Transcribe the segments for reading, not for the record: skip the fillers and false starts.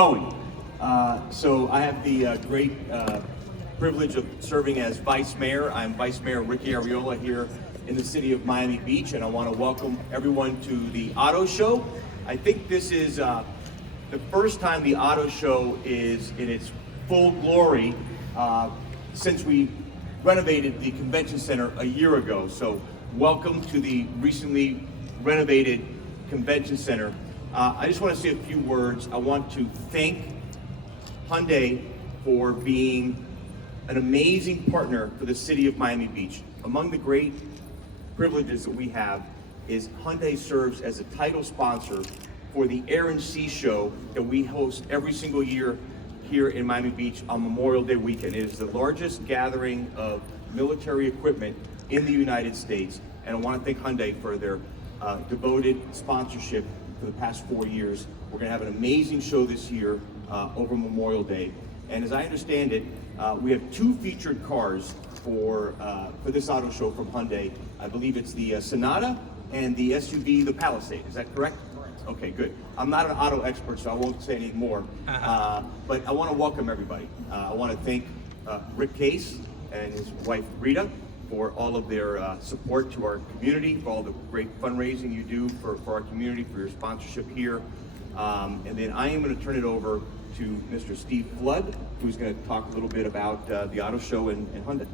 going. So I have the great privilege of serving as Vice Mayor. I'm Vice Mayor Ricky Arriola here in the city of Miami Beach, and I want to welcome everyone to the Auto Show. I think this is the first time the Auto Show is in its full glory since we renovated the convention center a year ago. So welcome to the recently renovated convention center. I just want to say a few words. I want to thank Hyundai for being an amazing partner for the city of Miami Beach. Among the great privileges that we have is Hyundai serves as a title sponsor for the Air and Sea Show that we host every single year here in Miami Beach on Memorial Day weekend. It is the largest gathering of military equipment in the United States, and I want to thank Hyundai for their devoted sponsorship for the past 4 years. We're going to have an amazing show this year over Memorial Day, and as I understand it, we have 2 featured cars for this auto show from Hyundai. I believe it's the Sonata and the SUV, the Palisade. Is that correct? Okay, good. I'm not an auto expert, so I won't say any more. But I want to welcome everybody. I want to thank Rick Case and his wife Rita for all of their support to our community, for all the great fundraising you do for our community, for your sponsorship here. And then I am going to turn it over to Mr. Steve Flood, who's going to talk a little bit about the auto show and Hyundai.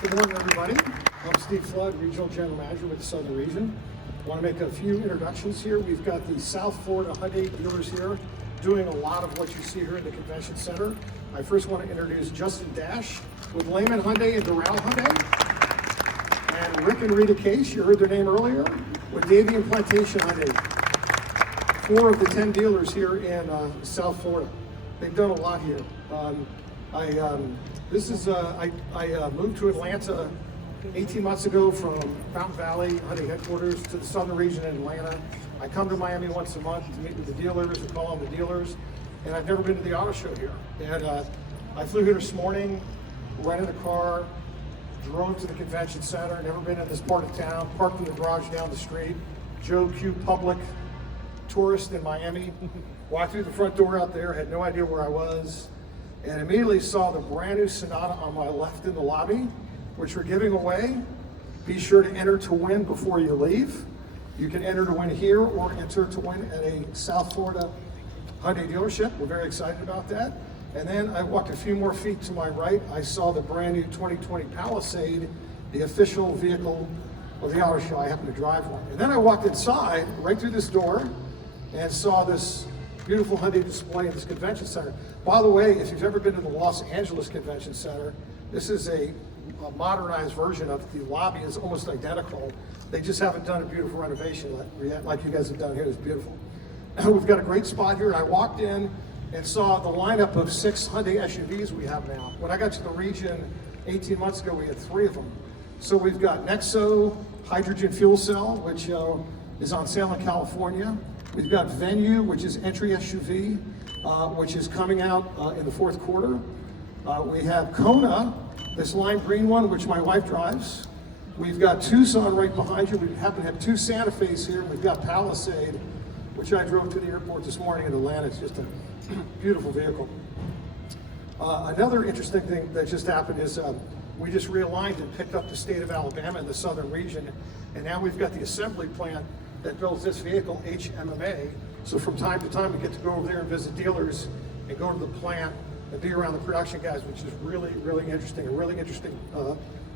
Good morning, everybody. I'm Steve Flood, Regional General Manager with the Southern Region. I want to make a few introductions here. We've got the South Florida Hyundai dealers here doing a lot of what you see here in the Convention Center. I first want to introduce Justin Dash with Lehman Hyundai and Doral Hyundai. And Rick and Rita Case, you heard their name earlier, with Davie and Plantation Hyundai. 4 of the 10 dealers here in South Florida. They've done a lot here. I moved to Atlanta 18 months ago from Fountain Valley Hyundai headquarters to the Southern Region in Atlanta. I come to Miami once a month to meet with the dealers and call on the dealers, and I've never been to the auto show here. And I flew here this morning, rented a car, drove to the convention center, never been in this part of town, parked in the garage down the street, Joe Q Public tourist in Miami, walked through the front door out there, had no idea where I was, and immediately saw the brand new Sonata on my left in the lobby, which we're giving away. Be sure to enter to win before you leave. You can enter to win here or enter to win at a South Florida Hyundai dealership. We're very excited about that. And then I walked a few more feet to my right. I saw the brand new 2020 Palisade, the official vehicle of the auto show. I happened to drive one. And then I walked inside, right through this door, and saw this beautiful Hyundai display in this convention center. By the way, if you've ever been to the Los Angeles Convention Center, this is a modernized version of it. The lobby is almost identical. They just haven't done a beautiful renovation yet, like you guys have done here. It's beautiful. We've got a great spot here. I walked in and saw the lineup of 6 Hyundai SUVs we have now. When I got to the region 18 months ago, we had 3 of them. So we've got Nexo hydrogen fuel cell, which is on sale in California. We've got Venue, which is entry SUV, which is coming out in the 4th quarter. We have Kona, this lime green one, which my wife drives. We've got Tucson right behind you. We happen to have 2 Santa Fe's here. We've got Palisade, which I drove to the airport this morning in Atlanta. It's just a beautiful vehicle. Another interesting thing that just happened is we just realigned and picked up the state of Alabama in the Southern Region, and now we've got the assembly plant that builds this vehicle, HMMA. So from time to time, we get to go over there and visit dealers and go to the plant and be around the production guys, which is really, really interesting, a really interesting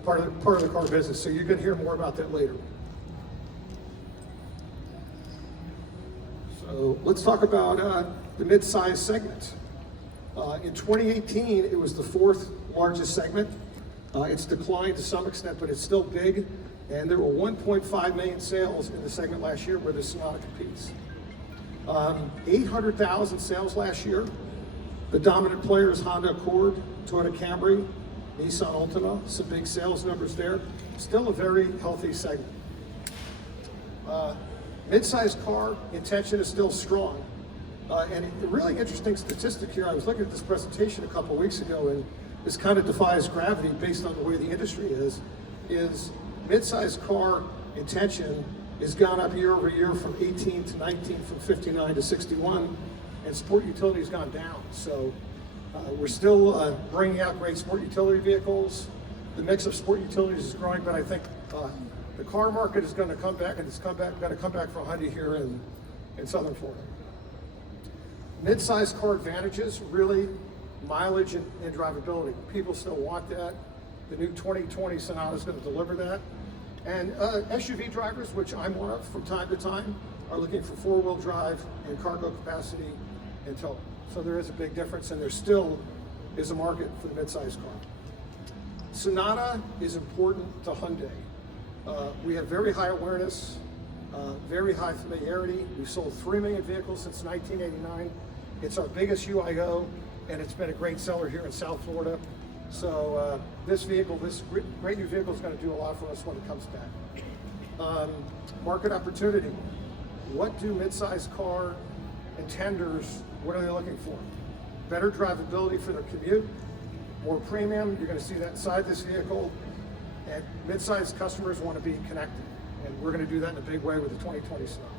part of the car business. So you're going to hear more about that later. So let's talk about the mid-size segment. In 2018, it was the 4th largest segment. It's declined to some extent, but it's still big. And there were 1.5 million sales in the segment last year where the Sonata competes. 800,000 sales last year. The dominant players, Honda Accord, Toyota Camry, Nissan Altima, some big sales numbers there. Still a very healthy segment. Mid-sized car intention is still strong. And a really interesting statistic here, I was looking at this presentation a couple of weeks ago, and this kind of defies gravity based on the way the industry is mid-sized car intention has gone up year over year from 18 to 19, from 59 to 61, and sport utility has gone down. So we're still bringing out great sport utility vehicles. The mix of sport utilities is growing, but I think the car market is going to come back, and it's going to come back for Hyundai here in Southern Florida. Mid-size car advantages, really mileage and drivability. People still want that. The new 2020 Sonata is going to deliver that. And SUV drivers, which I'm one of from time to time, are looking for four-wheel drive and cargo capacity and tow. So there is a big difference, and there still is a market for the mid-size car. Sonata is important to Hyundai. We have very high awareness, very high familiarity. We've sold 3 million vehicles since 1989. It's our biggest UIO, and it's been a great seller here in South Florida. So this vehicle, this great new vehicle is going to do a lot for us when it comes back. Market opportunity. What do mid-size car intenders, what are they looking for? Better drivability for their commute, more premium. You're going to see that inside this vehicle. And mid-size customers want to be connected. And we're going to do that in a big way with the 2020 Sonata.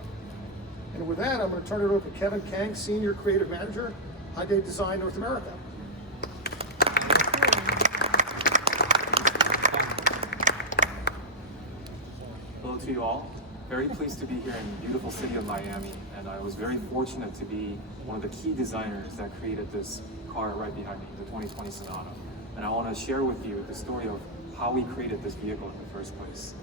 And with that, I'm going to turn it over to Kevin Kang, Senior Creative Manager, Hyundai Design North America. Hello to you all. Very pleased to be here in the beautiful city of Miami, and I was very fortunate to be one of the key designers that created this car right behind me, the 2020 Sonata. And I want to share with you the story of how we created this vehicle in the first place.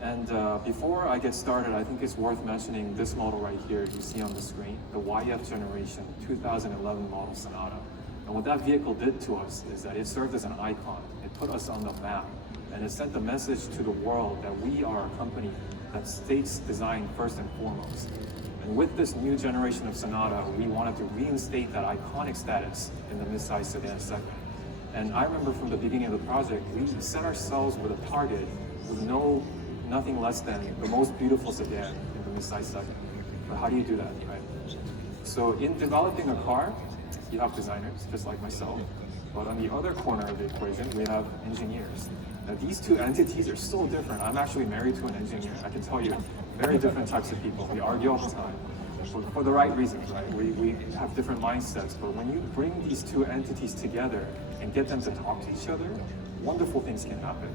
And before I get started, I think it's worth mentioning this model right here you see on the screen, the YF generation 2011 model Sonata. And what that vehicle did to us is that it served as an icon. It put us on the map, and it sent a message to the world that we are a company that states design first and foremost. And with this new generation of Sonata, we wanted to reinstate that iconic status in the midsize sedan segment. And I remember from the beginning of the project, we set ourselves with a target with nothing less than the most beautiful sedan in the midsize segment. But how do you do that, right? So in developing a car, you have designers, just like myself. But on the other corner of the equation, we have engineers. Now these two entities are so different. I'm actually married to an engineer. I can tell you, very different types of people. We argue all the time, for the right reasons, right? We have different mindsets, but when you bring these two entities together and get them to talk to each other, wonderful things can happen.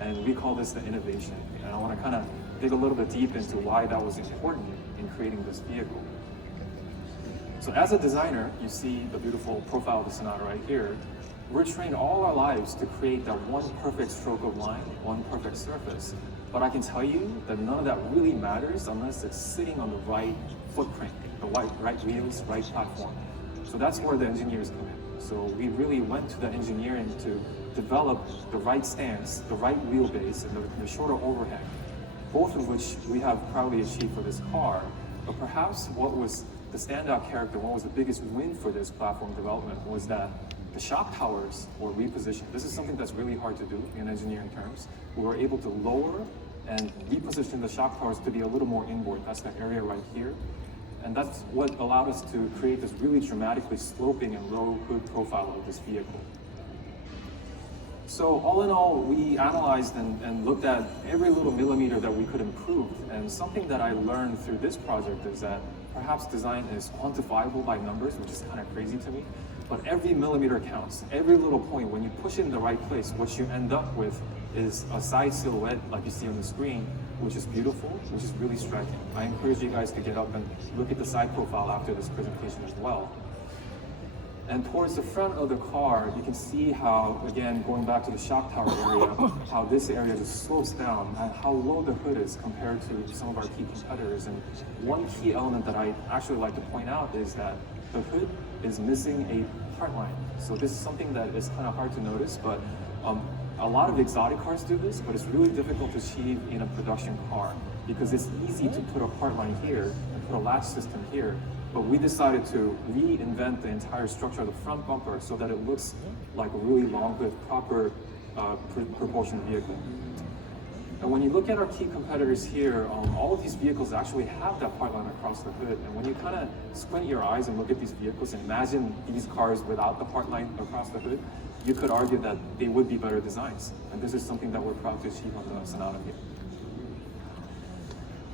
And we call this the innovation. And I want to kind of dig a little bit deep into why that was important in creating this vehicle. So as a designer, you see the beautiful profile of the Sonata right here. We're trained all our lives to create that one perfect stroke of line, one perfect surface. But I can tell you that none of that really matters unless it's sitting on the right footprint, the right wheels, right platform. So that's where the engineers come in. So we really went to the engineering to develop the right stance, the right wheelbase, and the shorter overhang, both of which we have proudly achieved for this car. But perhaps what was the standout character, what was the biggest win for this platform development was that the shock towers were repositioned. This is something that's really hard to do in engineering terms. We were able to lower and reposition the shock towers to be a little more inboard. That's the area right here. And that's what allowed us to create this really dramatically sloping and low hood profile of this vehicle. So all in all, we analyzed and looked at every little millimeter that we could improve. And something that I learned through this project is that perhaps design is quantifiable by numbers, which is kind of crazy to me. But every millimeter counts. Every little point, when you push it in the right place, what you end up with is a side silhouette like you see on the screen, which is beautiful, which is really striking. I encourage you guys to get up and look at the side profile after this presentation as well. And towards the front of the car, you can see how, again, going back to the shock tower area, how this area just slopes down, and how low the hood is compared to some of our key competitors. And one key element that I actually like to point out is that the hood is missing a part line. So this is something that is kind of hard to notice, but a lot of exotic cars do this, but it's really difficult to achieve in a production car because it's easy to put a part line here and put a latch system here. But we decided to reinvent the entire structure of the front bumper so that it looks like a really long hood, proper proportion vehicle. And when you look at our key competitors here, all of these vehicles actually have that part line across the hood. And when you kind of squint your eyes and look at these vehicles and imagine these cars without the part line across the hood, you could argue that they would be better designs. And this is something that we're proud to achieve on the Sonata here.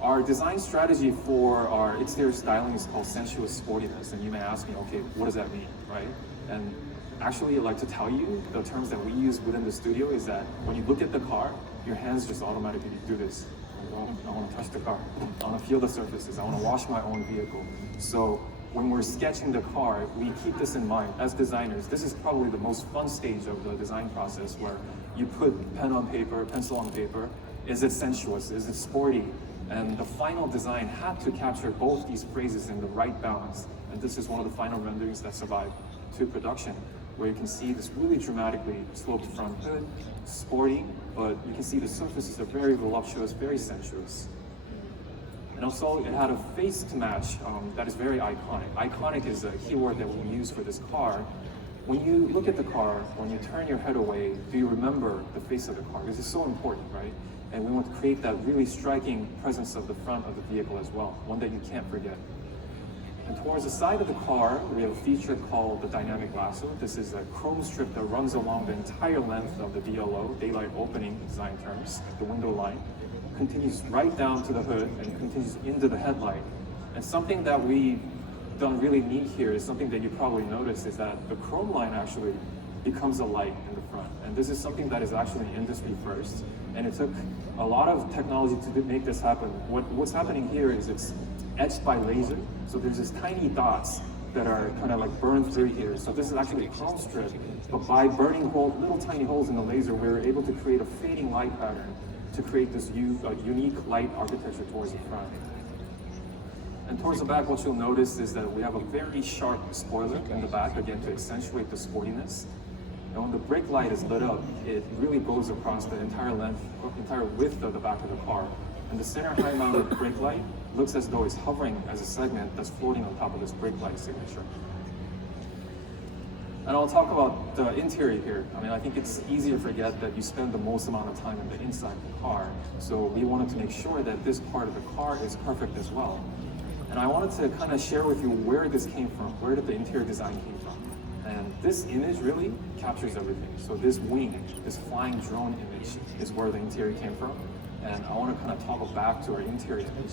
Our design strategy for our exterior styling is called sensuous sportiness, and you may ask me, okay, what does that mean, right? And actually, I'd like to tell you, the terms that we use within the studio is that when you look at the car, your hands just automatically do this. I want to touch the car. I want to feel the surfaces. I want to wash my own vehicle. So when we're sketching the car, we keep this in mind. As designers, this is probably the most fun stage of the design process where you put pen on paper, pencil on paper. Is it sensuous? Is it sporty? And the final design had to capture both these phrases in the right balance. And this is one of the final renderings that survived to production, where you can see this really dramatically sloped front hood, sporty, but you can see the surfaces are very voluptuous, very sensuous. And also it had a face to match that is very iconic. Iconic is a keyword that we use for this car. When you look at the car, when you turn your head away, do you remember the face of the car? This is so important, right? And we want to create that really striking presence of the front of the vehicle as well, one that you can't forget. And towards the side of the car, we have a feature called the dynamic lasso. This is a chrome strip that runs along the entire length of the DLO, daylight opening design terms, the window line, continues right down to the hood and continues into the headlight. And something that we've done really neat here is something that you probably noticed is that the chrome line actually becomes a light in the front. And this is something that is actually industry first. And it took a lot of technology to make this happen. What's happening here is it's etched by laser. So there's these tiny dots that are kind of like burned through here. So this is actually a chrome strip, but by burning little tiny holes in the laser, we were able to create a fading light pattern to create this unique light architecture towards the front. And towards the back, what you'll notice is that we have a very sharp spoiler in the back, again, to accentuate the sportiness. And when the brake light is lit up, it really goes across the entire width of the back of the car. And the center high-mounted brake light looks as though it's hovering as a segment that's floating on top of this brake light signature. And I'll talk about the interior here. I mean, I think it's easy to forget that you spend the most amount of time in the inside of the car. So we wanted to make sure that this part of the car is perfect as well. And I wanted to kind of share with you where this came from. Where did the interior design came from? And this image really captures everything. So this wing, this flying drone image is where the interior came from. And I want to kind of toggle back to our interior image,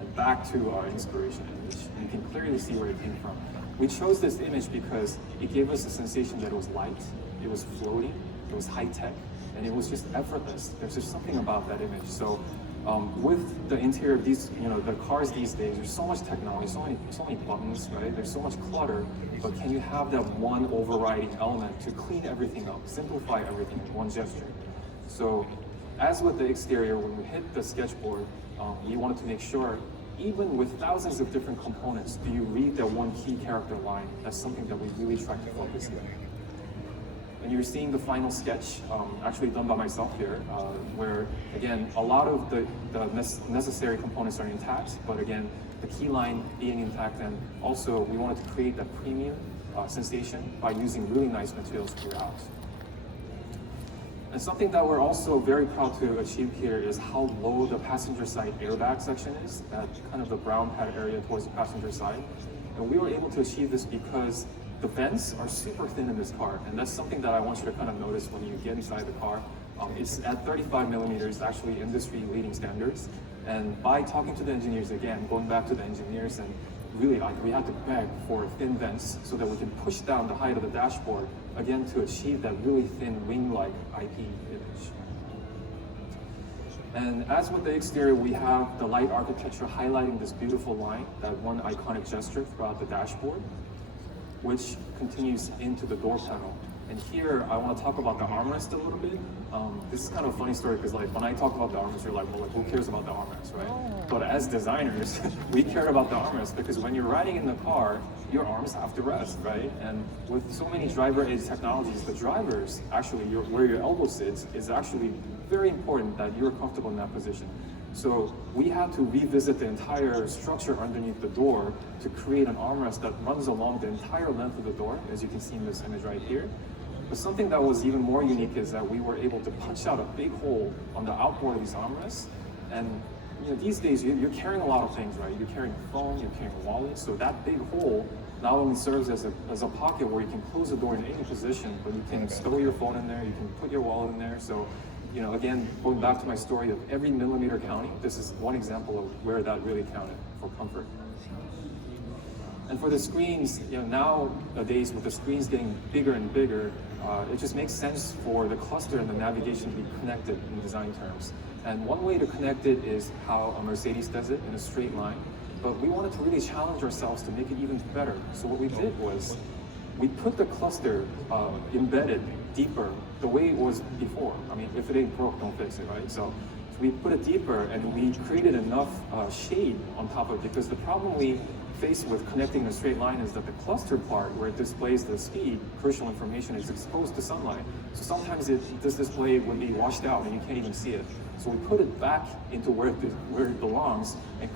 and back to our inspiration image. You can clearly see where it came from. We chose this image because it gave us a sensation that it was light, it was floating, it was high tech, and it was just effortless. There's just something about that image. So with the interior of these, the cars these days, there's so much technology, so many buttons, right? There's so much clutter, but can you have that one overriding element to clean everything up, simplify everything in one gesture? So as with the exterior, when we hit the sketchboard, we wanted to make sure, even with thousands of different components, do you read that one key character line? That's something that we really try to focus on. And you're seeing the final sketch, actually done by myself here, where, again, a lot of the necessary components are intact, but again, the key line being intact, and also we wanted to create that premium sensation by using really nice materials throughout. And something that we're also very proud to achieve here is how low the passenger side airbag section is, that kind of the brown pad area towards the passenger side. And we were able to achieve this because the vents are super thin in this car, and that's something that I want you to kind of notice when you get inside the car. It's at 35 millimeters, actually industry leading standards. And by talking to the engineers, again, going back to the engineers, and really we had to beg for thin vents so that we can push down the height of the dashboard, again, to achieve that really thin wing-like IP image. And as with the exterior, we have the light architecture highlighting this beautiful line, that one iconic gesture throughout the dashboard, which continues into the door panel. And here, I want to talk about the armrest a little bit. This is kind of a funny story because when I talk about the armrest, you're like, well, who cares about the armrest, right? But as designers, we care about the armrest because when you're riding in the car, your arms have to rest, right? And with so many driver age technologies, the drivers, actually, where your elbow sits is actually very important that you're comfortable in that position. So we had to revisit the entire structure underneath the door to create an armrest that runs along the entire length of the door, as you can see in this image right here. But something that was even more unique is that we were able to punch out a big hole on the outboard of these armrests. And these days you're carrying a lot of things, right? You're carrying a phone, you're carrying a wallet. So that big hole not only serves as a pocket where you can close the door in any position, but you can stow your phone in there, you can put your wallet in there. So again, going back to my story of every millimeter counting, this is one example of where that really counted for comfort. And for the screens, nowadays with the screens getting bigger and bigger, it just makes sense for the cluster and the navigation to be connected in design terms. And one way to connect it is how a Mercedes does it in a straight line. But we wanted to really challenge ourselves to make it even better. So what we did was we put the cluster embedded deeper the way it was before. I mean, if it ain't broke, don't fix it, right? So we put it deeper and we created enough shade on top of it, because the problem we face with connecting in a straight line is that the cluster part where it displays the speed, crucial information, is exposed to sunlight. So sometimes this display would be washed out and you can't even see it. So we put it back into where it belongs and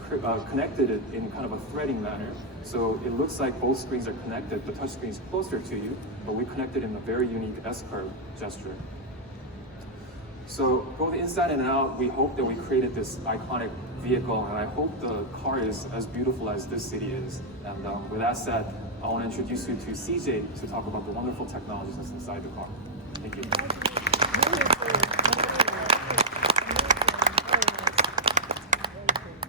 connected it in kind of a threading manner. So it looks like both screens are connected, the touch screen is closer to you, but we connected in a very unique S-curve gesture. So both inside and out, we hope that we created this iconic vehicle, and I hope the car is as beautiful as this city is. And with that said, I want to introduce you to CJ to talk about the wonderful technologies that's inside the car. Thank you.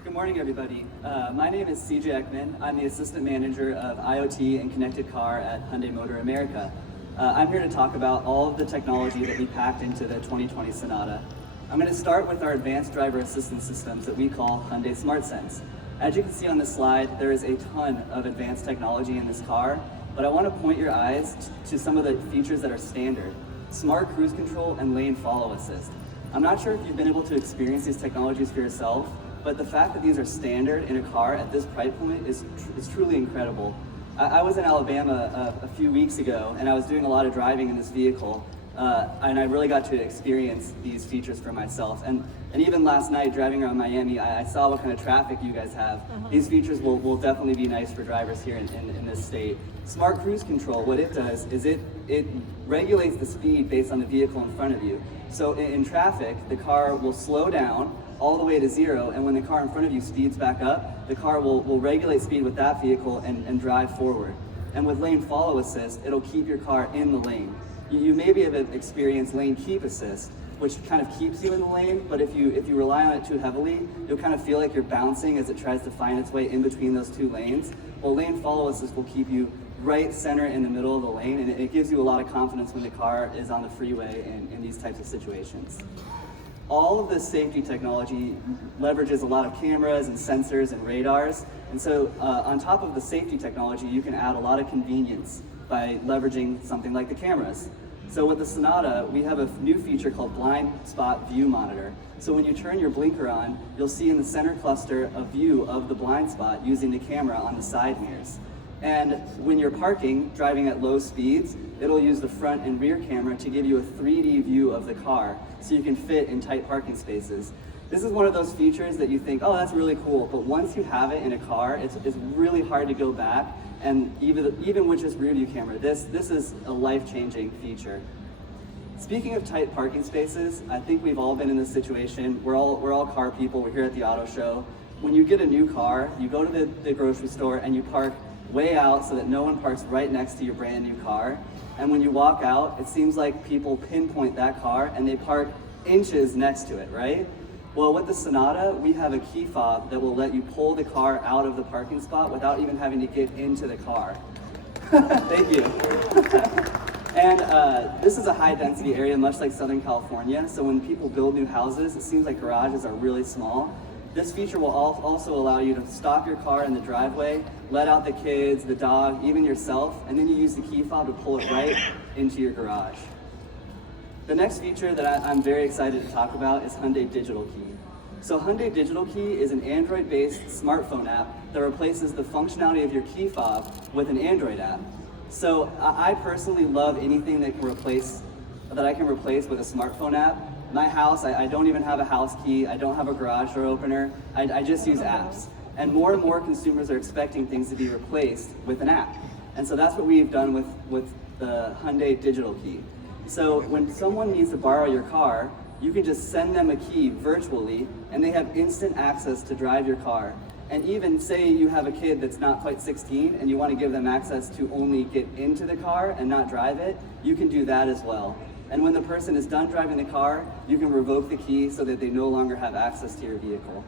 Good morning, everybody. My name is CJ Ekman. I'm the Assistant Manager of IoT and Connected Car at Hyundai Motor America. I'm here to talk about all of the technology that we packed into the 2020 Sonata. I'm going to start with our advanced driver assistance systems that we call Hyundai SmartSense. As you can see on this slide, there is a ton of advanced technology in this car, but I want to point your eyes to some of the features that are standard. Smart cruise control and lane follow assist. I'm not sure if you've been able to experience these technologies for yourself, but the fact that these are standard in a car at this price point is truly incredible. I was in Alabama a few weeks ago, and I was doing a lot of driving in this vehicle, and I really got to experience these features for myself. And even last night, driving around Miami, I saw what kind of traffic you guys have. These features will definitely be nice for drivers here in this state. Smart cruise control, what it does is it regulates the speed based on the vehicle in front of you. So in traffic, the car will slow down all the way to 0, and when the car in front of you speeds back up, the car will regulate speed with that vehicle and drive forward. And with lane follow assist, it'll keep your car in the lane. You maybe have experienced lane keep assist, which kind of keeps you in the lane, but if you rely on it too heavily, you'll kind of feel like you're bouncing as it tries to find its way in between those two lanes. Well, lane follow assist will keep you right center in the middle of the lane, and it gives you a lot of confidence when the car is on the freeway in these types of situations. All of this safety technology leverages a lot of cameras and sensors and radars. And so on top of the safety technology, you can add a lot of convenience by leveraging something like the cameras. So with the Sonata, we have a new feature called Blind Spot View Monitor. So when you turn your blinker on, you'll see in the center cluster a view of the blind spot using the camera on the side mirrors. And when you're parking, driving at low speeds, it'll use the front and rear camera to give you a 3D view of the car so you can fit in tight parking spaces. This is one of those features that you think, oh, that's really cool, but once you have it in a car, it's really hard to go back, and even with just rear view camera, this is a life-changing feature. Speaking of tight parking spaces, I think we've all been in this situation. We're all car people, we're here at the auto show. When you get a new car, you go to the grocery store and you park way out so that no one parks right next to your brand new car. And when you walk out, it seems like people pinpoint that car and they park inches next to it, right? Well, with the Sonata, we have a key fob that will let you pull the car out of the parking spot without even having to get into the car. Thank you. And this is a high density area, much like Southern California. So when people build new houses, it seems like garages are really small. This feature will also allow you to stop your car in the driveway, let out the kids, the dog, even yourself, and then you use the key fob to pull it right into your garage. The next feature that I'm very excited to talk about is Hyundai Digital Key. So Hyundai Digital Key is an Android-based smartphone app that replaces the functionality of your key fob with an Android app. So I personally love anything that I can replace with a smartphone app. My house, I don't even have a house key, I don't have a garage door opener, I just use apps. And more consumers are expecting things to be replaced with an app. And so that's what we've done with the Hyundai Digital Key. So when someone needs to borrow your car, you can just send them a key virtually and they have instant access to drive your car. And even say you have a kid that's not quite 16 and you want to give them access to only get into the car and not drive it, you can do that as well. And when the person is done driving the car, you can revoke the key so that they no longer have access to your vehicle.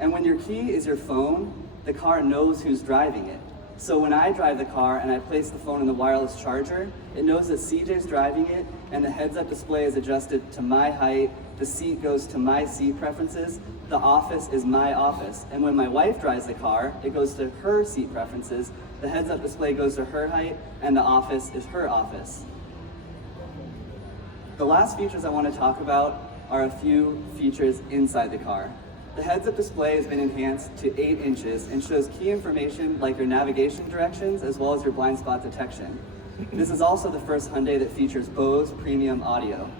And when your key is your phone, the car knows who's driving it. So when I drive the car and I place the phone in the wireless charger, it knows that CJ's driving it, and the heads-up display is adjusted to my height, the seat goes to my seat preferences, the office is my office. And when my wife drives the car, it goes to her seat preferences, the heads-up display goes to her height, and the office is her office. The last features I want to talk about are a few features inside the car. The heads-up display has been enhanced to 8 inches and shows key information like your navigation directions as well as your blind spot detection. This is also the first Hyundai that features Bose premium audio.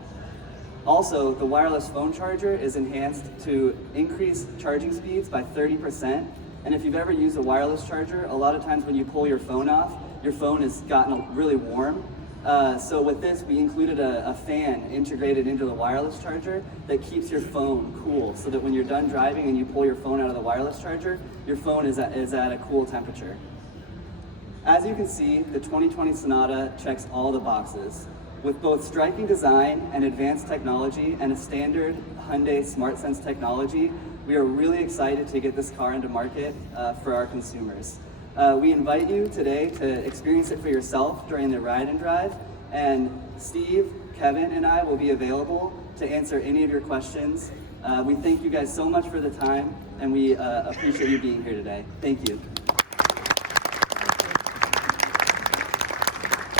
Also, the wireless phone charger is enhanced to increase charging speeds by 30%. And if you've ever used a wireless charger, a lot of times when you pull your phone off, your phone has gotten really warm. So with this, we included a fan integrated into the wireless charger that keeps your phone cool, so that when you're done driving and you pull your phone out of the wireless charger, your phone is at a cool temperature. As you can see, the 2020 Sonata checks all the boxes. With both striking design and advanced technology and a standard Hyundai SmartSense technology, we are really excited to get this car into market for our consumers. We invite you today to experience it for yourself during the ride and drive, and Steve, Kevin, and I will be available to answer any of your questions. We thank you guys so much for the time, and we appreciate you being here today. Thank you.